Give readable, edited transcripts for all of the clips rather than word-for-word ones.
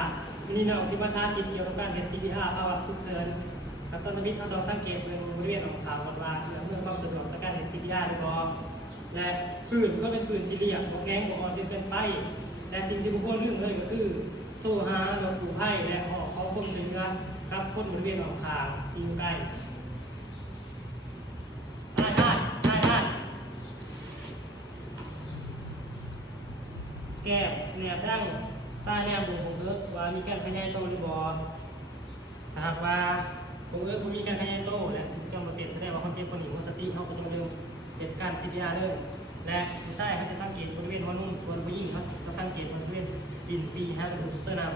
าทีนี้เราสิมาสาธิตเกี่ยวกับการเฮ็ด CPR ภาวะฉุกเฉินครับตอนนี้เราต้องสังเกตเรื่องบริเวณของขาก่อนว่าเรื่องความสะดวกในการเฮ็ด CPR หรือบ่และปืนก็เป็นปืนที่เรียบบ่แข็งบ่อ่อนจนเกินไปและสิ่งที่บ่ควรลืมเลยก็คือโทรหารถกู้ภัยและขอความช่วยเหลือกับคนบริเวณของขาที่อยู่ใกล้แก้แนบดั้งตาแนบบ่เอิกว่ามีการขยายโตหรือบ่ถ้าหากว่าบ่เอิกบ่มีการขยายโตและสิ่งที่บ่เป็นแสดงว่าคนเจ็บคนนี้บ่สติเฮาก็ต้องเร็วเหตุการณ์ CPR เด้อและผู้ชายเขาจะสังเกตบริเวณหัวนมส่วนผู้หญิงเขาจะสังเกตบริเวณดินปีฮะหรือสเตอร์นัม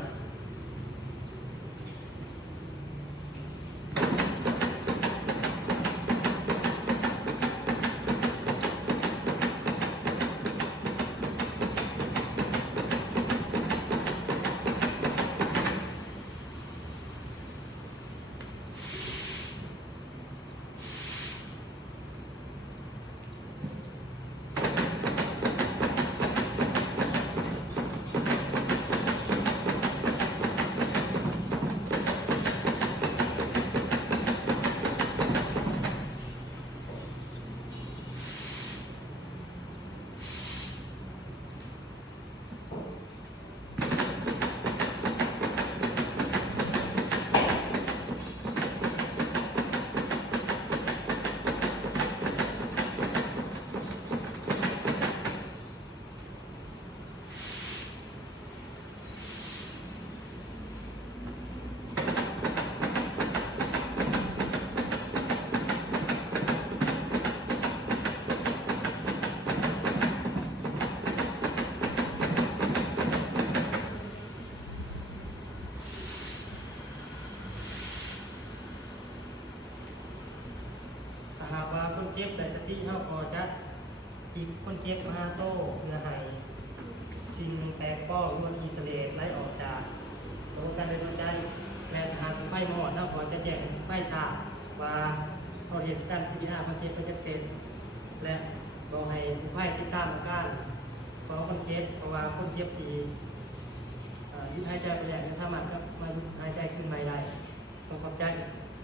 หากว่าคนเจ็บได้สติเฮาก็จะอีกคนเจ็บมาโต้เพื่อให้สิ่งแปลกปลอมหรือว่าอิสระไหลออกจากระบบการเดินหายใจและทางไฟหมอดเฮาก็จะแจ้งไฟทราบว่าเขาเฮ็ดการ CPR คนเจ็บเพิ่นจักเสร็จและบอกให้ผู้ภัยติดตามอาการของคนเจ็บเพราะว่าคนเจ็บที่หยุดหายใจไปแล้วจะสามารถกลับมาหยุดหายใจขึ้นใหม่ได้ต้องขอบใจ